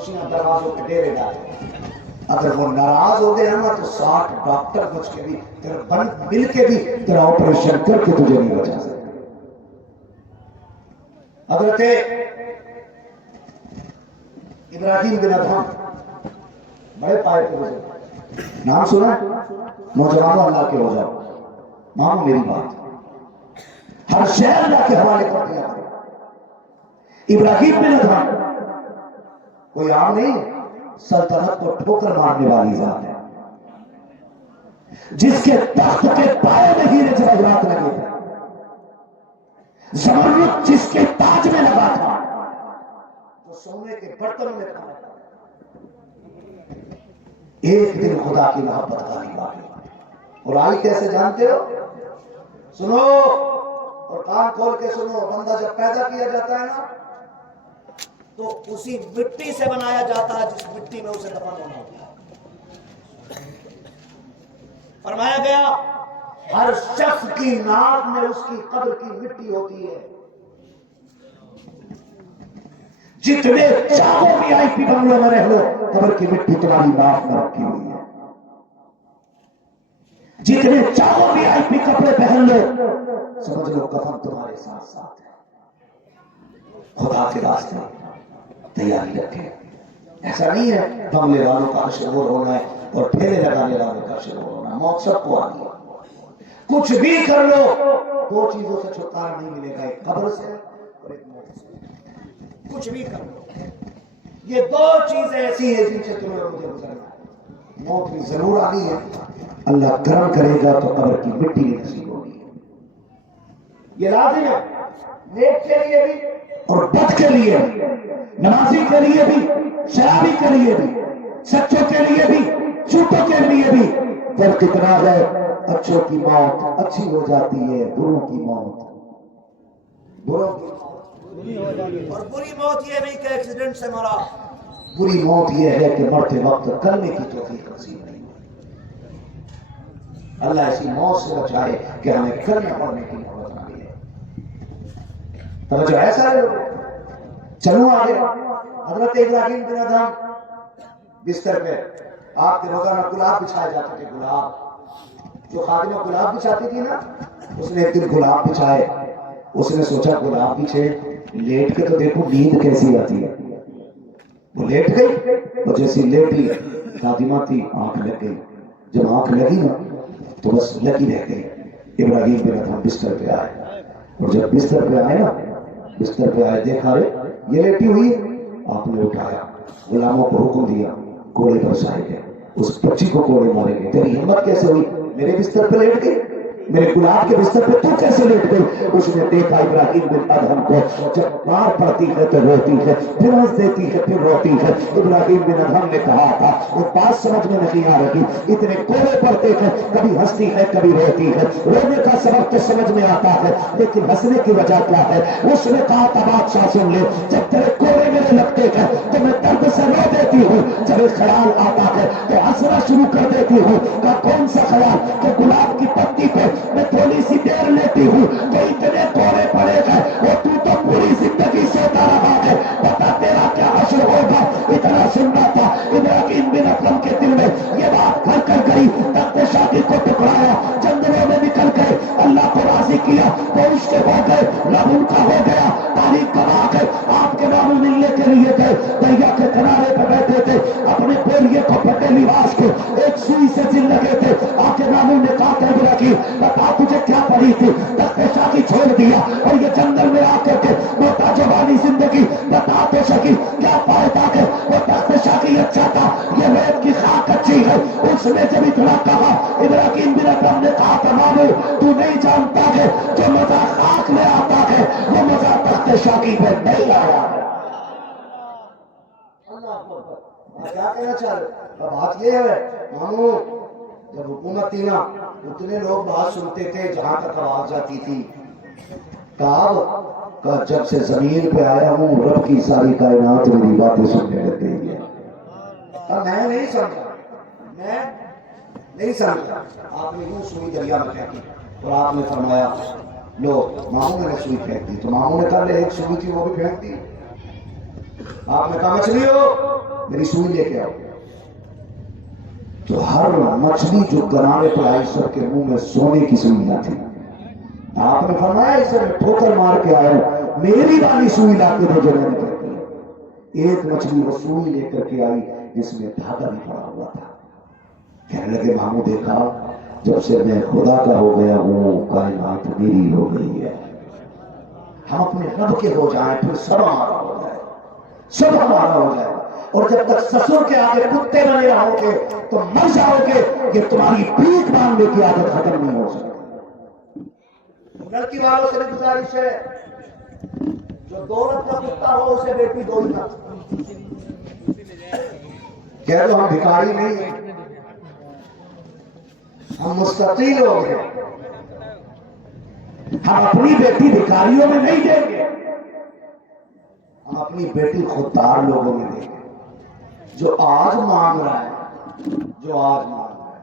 خوشیاں دروازوں کے ڈیرے ڈالے. اگر وہ ناراض ہو گئے نا تو 60 ڈاکٹر مجھ کے بھی تیرا مل کے بھی تیرا آپریشن کر کے تجھے نہیں بچا سکتے. حضرت ابراہیم بن ادھم بڑے پائے کے بزرگ, نام سنا؟ نوجوانوں اللہ کے ہو جاؤ, مانو میری بات, ہر شہر اللہ کے حوالے کر دیا. ابراہیم بن ادھم کوئی عام نہیں, سلطنت کو ٹھوکر مارنے والی ذات ہے, جس کے تخت کے پائے میں ہیرے جواہرات لگے تھے, زمرد جس کے تاج میں لگا تھا, جو سونے کے برتن میں تھا. ایک دن خدا کی محبت کا نہیں باقی. اور آئی کیسے جانتے ہو؟ سنو اور کان کھول کے سنو. بندہ جب پیدا کیا جاتا ہے نا تو اسی مٹی سے بنایا جاتا ہے جس مٹی میں اسے دفن ہونا ہوتا ہے. فرمایا گیا ہر شخص کی ناک میں اس کی قبر کی مٹی ہوتی ہے. جتنے چاہو بھی آئی پی بنگلوں میں رہ لو, قبر کی مٹی تمہاری ناک میں رکھی ہوئی ہے. جتنے چاہو بھی آئی پی کپڑے پہن لو, سمجھ لو کفن تمہارے ساتھ ساتھ ہے. خدا کے راستے تیاری رکھے. ایسا نہیں ہے بنگلے والوں کا شعور ہونا ہے اور ٹھیلے لگانے والوں کا شعور ہونا. موت سب کو آنی ہے. کچھ بھی کر لو, دو چیزوں سے چھٹکارا نہیں ملے گا, ایک قبر سے اور ایک موت سے. کچھ بھی کر لو, یہ دو چیزیں ایسی ہیں جن سے تمہیں مجھے گزرنا ہے. موت بھی ضرور آنی ہے, اللہ کرم کرے گا تو قبر کی مٹی بھی نصیب ہوگی. یہ لازم ہے, نیک کے لیے بھی اور بد کے لیے بھی, نمازی کے لیے بھی, شرابی کے لیے بھی, سچوں کے لیے بھی, جھوٹوں کے لیے بھی. فرق اتنا ہے, اچھوں کی موت اچھی ہو جاتی ہے, بروں کی موت بروں کی موت. اور بری موت یہ نہیں کہ ایکسیڈنٹ سے مرا, بری موت یہ ہے کہ مرتے وقت کلمے کی توفیق نصیب نہیں. اللہ ایسی موت سے بچائے کہ ہمیں کلمہ پڑھنے کی نوبت نہ ملے. توجہ ہے سارے لوگ. چلو آگے. حضرت ابراہیم بن ادھم بستر پہ, آپ کے روزانہ گلاب بچھائے جاتے تھے. گلاب جو خادمہ گلاب بچھاتی تھی نا, اس نے ایک دن گلاب بچھائے. اس نے سوچا گلاب پیچھے لیٹ کے تو دیکھو نیند کیسی آتی ہے. وہ لیٹ گئی, اور جیسی لیٹی خادمہ تھی, آنکھ لگ گئی. جب آنکھ لگی نا تو بس لگی رہ گئی. ابراہیم بن ادھم بستر پہ آئے, اور جب بستر پہ آئے نا, بستر پہ آئے دیکھا رے یہ لیٹی ہوئی ہے. آپ نے اٹھایا, غلاموں کو حکم دیا کوڑے برسائے گئے. اس بچی کو کوڑے مارے گئے. تیری ہمت کیسے ہوئی, میرے بستر پہ لیٹ گئی, میرے گلاب کے بستر پہ تو کیسے لیٹ گئی؟ اس نے دیکھا ابراہیم بن ادھم کو, جب مار پڑتی ہے تو روتی ہے, پھر ہنس دیتی ہے, پھر روتی ہے. ابراہیم بن ادھم نے کہا تھا وہ بات سمجھ میں نہیں آ رہی, اتنے کوڑے پڑتے ہیں, کبھی ہنستی ہے کبھی روتی ہے. رونے کا سبب تو سمجھ میں آتا ہے, لیکن ہنسنے کی وجہ کیا ہے؟ اس نے کہا تھا بادشاہ سن لے, جب تیرے کوڑے میرے لگتے ہیں تو میں درد سے رو دیتی ہوں, جب ایک خیال آتا ہے تو ہنسنا شروع کر دیتی ہوں. کا کون سا خیال کہ گلاب کی پتی پہ میں تھوڑی سی دیر لیتی ہوں تو اتنے کوڑے پڑے گئے, وہ تو پوری زندگی سوتا رہا ہے, بتا تیرا کیا حشر ہوگا. اتنا سننا تھا. ابراہیم بن ادھم کے دل میں یہ بات گھر کر گئی. تخت شاہی کو ٹکرایا, جنگلوں میں نکل گئے, اللہ کو راضی کیا, وہ اس کے ہو گئے, لب ان کا ہو گیا, تاریخ کما گئے. آپ کے نام ملنے کے لیے گئے, دریا کے کنارے پہ بیٹھے تھے, اپنے بوریے کو پھٹے لباس کو ایک سوئی سے سل لگے تھے. آپ کے نام نے کہا کہ ابراہیم بتا تجھے کیا پڑی تھی, تخت شاہی چھوڑ دیا اور یہ جنگل میں آ کر کے موٹا جوانی زندگی, بتا تو سکی کیا فائدہ ہے. وہ تخت شاہی اچھا تھا, یہ ریت کی خاک اچھی ہے. اس نے جب اتنا کہا, ابراہیم بن ادھم نے کہا کہ مامو تو نہیں جانتا ہے جو مزہ خاک میں آتا ہے وہ مزہ تخت شاہی میں نہیں آیا. کیا کہنا چاہ رہے؟ بات یہ ہے مامو, جب حکومت تھی نا اتنے لوگ بات سنتے تھے جہاں تک آواز جاتی تھی. کا جب سے زمین پہ آیا ہوں رب کی ساری کائنات میری باتیں سننے لگ گئی ہے. میں نہیں سمجھا, میں نہیں سمجھا. آپ نے یوں سوئی دریا میں پھینکی اور آپ نے فرمایا لو, ماموں نے سوئی پھینک دی, تو ماموں نے کہا ایک سوئی تھی وہ بھی پھینک دی. آپ نے کہا مچھلی ہو میری سوئی لے کے آؤ. تو ہر مچھلی جو کنارے پر آئی سب کے منہ میں سونے کی سوئیاں تھی. آپ نے فرمایا اسے میں ٹھوکر مار کے آیا ہوں, میری والی سوئی لا کے دو جو میں نے پکڑی. ایک مچھلی وہ سوئی لے کر کے آئی جس میں دھاگا بھی پڑا ہوا تھا. کہنے لگے ماموں دیکھا جب سے میں خدا کا ہو گیا ہوں کائنات میری ہو گئی ہے. ہم اپنے رب کے ہو جائیں پھر سب ہمارا ہو جائے, سب ہمارا ہو جائے. اور جب تک سسر کے آگے کتے بنے رہو گے تو مر جاؤ گے. یہ تمہاری بھیک مانگنے کی عادت ختم نہیں ہو سکتی. لڑکی والوں سے بھی گزارش ہے جو دولت کا کتا ہو اسے بیٹی دو ہی نہ. کہہ دو ہم بھکاری نہیں ہیں, ہم مستقل ہو گئے. ہم اپنی بیٹی بھکاریوں میں نہیں دیں گے, ہم اپنی بیٹی خوددار لوگوں میں دیں گے. جو آج مانگ رہا ہے, جو آج مانگ رہا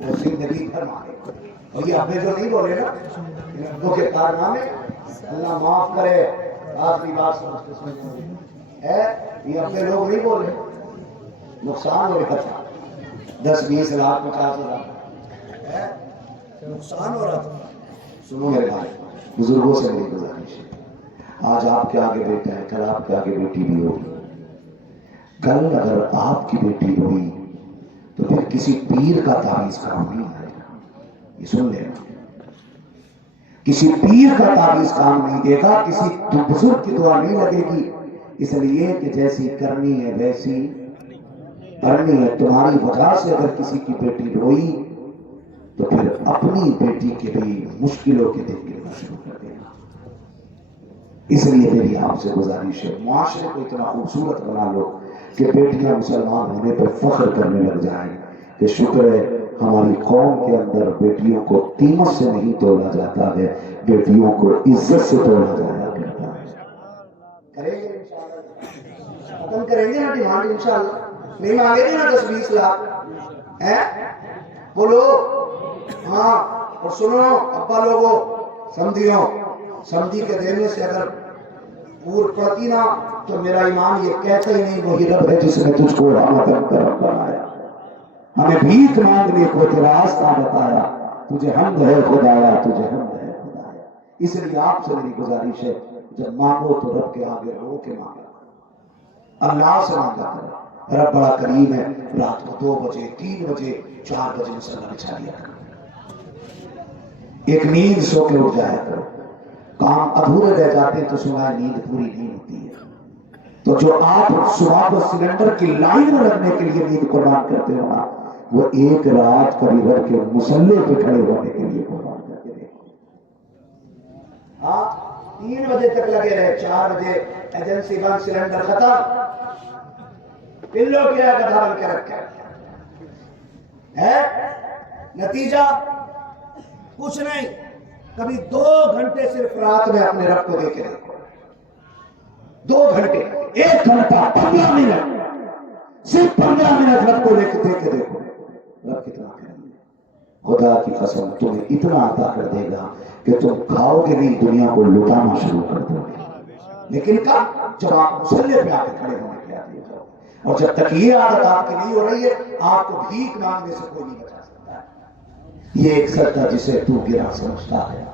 ہے وہ زندگی بھر مانگے گا. اور یہ ابے جو نہیں بولے نا ان ابوں کے کارنامے اللہ معاف کرے, آخری بات سمجھتے ہے یہ ابے لوگ نہیں بولے. نقصان ہو رہا تھا 10-20 لاکھ 50 ہزار نقصان ہو رہا تھا. سنو میرے بھائی, بزرگوں سے میری گزارش ہے, آج آپ کے آگے بیٹا ہے, کل آپ کے آگے بیٹی بھی ہوگی. کل اگر آپ کی بیٹی ہوئی تو پھر کسی پیر کا تعویذ کام نہیں آئے گا. یہ سن لینا, کسی پیر کا تعویذ کام نہیں دے گا, کسی بزرگ کی دعا نہیں لگے گی. اس لیے کہ جیسی کرنی ہے ویسی کرنی ہے. تمہاری وجہ سے اگر کسی کی بیٹی روئی تو پھر اپنی بیٹی کے بھی مشکلوں کے دن گرنا شروع کر دینا. اس لیے میری آپ سے گزارش ہے معاشرے کو اتنا خوبصورت بنا لو کہ بیٹیاں مسلمان ہونے پر فخر کرنے لگ جائیں کہ شکر ہے ہماری قوم کے اندر بیٹیوں کو قیمت سے نہیں تولا جاتا ہے, بیٹیوں کو عزت سے تولا جایا کرتا ہے. کریں گے انشاءاللہ, ختم کریں گے نا ڈیمانڈ انشاءاللہ. نہیں مانگے گے نا 10-20 لاکھ بولو ہاں. اور سنو ابا لوگوں, سمدھیوں, سمدھی کے دینے سے اگر پور پڑتی نا تو میرا ایمان یہ کہتا ہی نہیں وہی رب ہے جس نے تجھ کو رحمت کرم بنایا. ہمیں بھیک مانگنے کو تیرا راستہ بتایا, تجھے حمد ہے خدایا, تجھے حمد ہے خدایا. اس لیے آپ سے میری گزارش ہے جب مانگو تو رب کے آگے رو کے مانگا, اللہ سے مانگا کرو. رب بڑا کریم ہے, رات کو 2 بجے 3 بجے 4 بجے مصلی بچھا لیا کرو, ایک نیند سو کے اٹھ جایا کرو. کام ادھورے رہ جاتے تو صبح نیند پوری نہیں ہوتی ہے. تو جو آپ صبح کو سلنڈر کی لائن میں لگنے کے لیے نیند قربان کرتے ہو نا, وہ ایک رات کبھی رب کے مصلی پہ کھڑے ہونے کے لیے قربان کرتے دیکھو. ہاں 3 بجے تک لگے رہے, 4 بجے ایجنسی بند, سلنڈر ختم, پلو کیا گدھا بن کے رکھا ہے. نتیجہ کچھ نہیں, کبھی 2 گھنٹے صرف رات میں اپنے رب کو دیکھے دیکھو. 2 گھنٹے, 1 گھنٹہ 15 منٹ, صرف 15 منٹ رب کو دیکھ کے دیکھو. رب کتنا کریم ہے, خدا کی قسم تمہیں اتنا عطا کر دے گا کہ تم کھاؤ گے نہیں, دنیا کو لٹانا شروع کر دو گے. لیکن کب؟ جب آپ مصلی پہ آ کے کھڑے ہونے کے عادی ہو جاؤ. اور جب تک یہ عادت آپ کی نہیں ہو رہی ہے آپ کو بھیک مانگنے سے کوئی نہیں بچا سکتا ہے. یہ ایک سجدہ جسے تو گرا سمجھتا ہے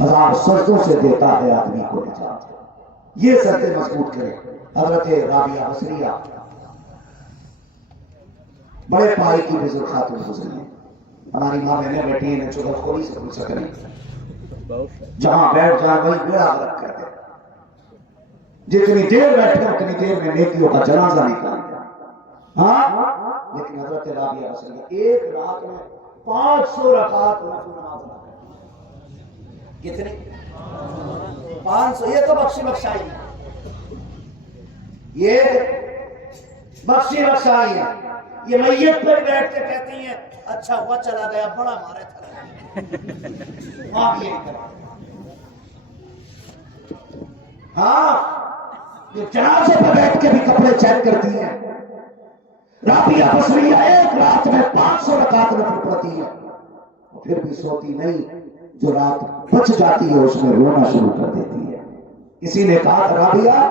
1000 سجدوں سے دیتا ہے آدمی کو نجات. یہ سجدے مضبوط کرے. حضرت رابعہ بصریہ بڑے پائی کی بزرگ خاتون گزری ہیں. ہماری ماں بہنیں بیٹھی ہیں, انہیں چغل خوری سے پوچھا کریں, جہاں بیٹھ جائیں وہی بیڑا غرق کر دیں. جتنی دیر بیٹھے اتنی دیر میں نیکیوں کا جنازہ نکال دیا. ہاں لیکن حضرت رابعہ بصریہ ایک رات میں 500 رکعت نفل نماز ادا کرتے. کتنی؟ 500. یہ تو بخشی بخشائی ہے, یہ بخشی بخشائی ہے. یہ میت پر بیٹھ کے کہتی ہیں اچھا ہوا چلا گیا, بڑا مارے تھا. ہاں یہ جنازے پر بیٹھ کے بھی کپڑے چیک کرتی ہیں. رابعہ بصریہ ایک رات میں 500 رکعت نفل پڑھتی ہے, پھر بھی سوتی نہیں. جو رات بچ جاتی ہے اس میں رونا شروع کر دیتی ہے. کسی نے کہا رابعہ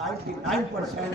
99%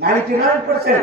99%,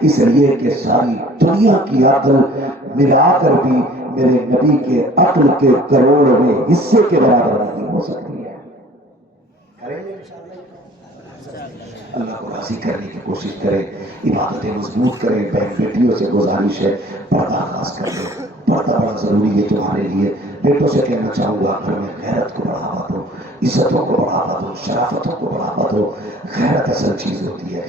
اس لیے کہ ساری دنیا کی عقل ملا کر بھی میرے نبی کے عقل کے کروڑویں حصے کے برابر نہیں ہو سکتی ہے۔ کریں گے انشاءاللہ، اللہ کو راضی کرنے کی کوشش کریں، عبادتیں مضبوط کریں۔ بہن بیٹیوں سے گزارش ہے پردہ خاص کر لیں، پردہ بڑا ضروری ہے تمہارے لیے۔ بیٹوں سے کہنا چاہوں گا گھر میں غیرت کو بڑھاوا دو، عزتوں کو بڑھاوا دو، شرافتوں کو بڑھاوا دو۔ غیرت اصل چیز ہوتی ہے،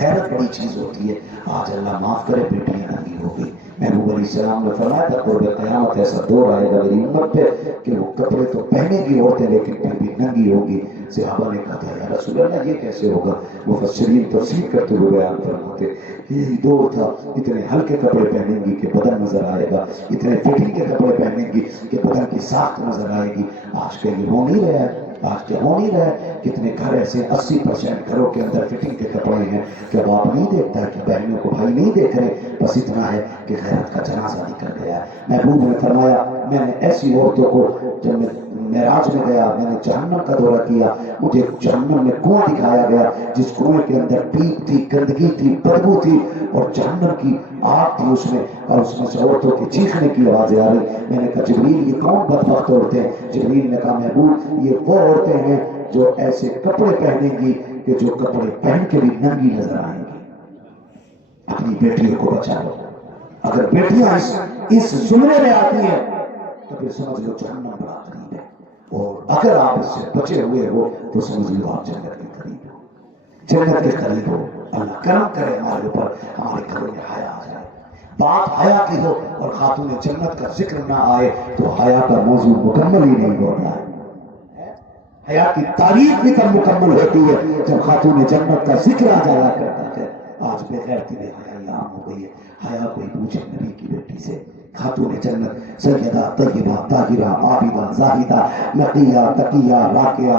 غیرت بڑی چیز ہوتی ہے۔ آج اللہ معاف کرے بیٹیاں ننگی ہو گئی۔ محبوب علیہ السلام نے فرمایا تھا قرب قیامت ایسا دور آئے گا میری امت پہ کہ وہ کپڑے تو پہنے گی عورتیں لیکن پھر بھی ننگی ہوگی۔ صحابہ نے کہا تھا یا رسول اللہ یہ کیسے ہوگا؟ مفسرین تفسیر کرتے ہوئے بیان فرماتے یہی دور تھا، اتنے ہلکے کپڑے پہنیں گی کہ بدن نظر آئے گا، اتنے فٹنگ کے کپڑے پہنیں گی کہ بدن کی ساخت نظر آئے گی۔ آج کے یہ ہو نہیں رہا ہے، آج کیا ہو نہیں رہا ہے۔ کتنے گھر ایسے 80% گھروں کے اندر فٹنگ کے کپڑے ہیں کہ باپ نہیں دیکھتا ہے، کہ بہنوں کو بھائی نہیں دیکھ رہے، بس اتنا ہے کہ غیرت کا جنازہ نکل گیا ہے۔ محبوب نے فرمایا میں نے ایسی عورتوں کو جب میں معراج میں گیا، میں نے جہنم کا دورہ کیا، مجھے جہنم میں کنواں دکھایا گیا جس کنویں کے اندر پیپ تھی، گندگی تھی، بدبو تھی اور جہنم کی آگ تھی اس میں، اور اس میں سے عورتوں کی چیخنے کی آوازیں آ رہی۔ میں نے کہا جبریل یہ کون بدبخت عورتیں ہیں؟ جبریل نے کہا محبوب یہ وہ عورتیں ہیں جو ایسے کپڑے پہنیں گی کہ جو کپڑے پہن کے بھی ننگی نظر آئیں گی۔ اپنی بیٹیوں کو بچا لو۔ اگر بیٹیاں اس زمرے میں آتی ہیں تو پھر سمجھ لو جہنم بڑا قریب ہے، اور اگر آپ اس سے بچے ہوئے ہو تو سمجھ لو آپ جنت کے قریب ہو، جنت کے قریب ہو۔ اللہ کرم کرے ہمارے اوپر، ہمارے گھروں میں حیا آ جائے۔ بات حیا کی ہو اور خاتون جنت کا ذکر نہ آئے تو حیا کا موضوع مکمل ہی نہیں ہوتا ہے۔ حیا کی تعریف بھی تب مکمل ہوتی ہے جب خاتون جنت کا ذکر آ جایا کرتا ہے۔ آج بے غیرتی بے حیائی عام ہو گئی ہے۔ حیا کوئی پوچھے نبی کی بیٹی سے، خاتون جنت سیدہ طیبہ طاہرہ عابدہ زاہدہ نقیہ تقیہ راکعہ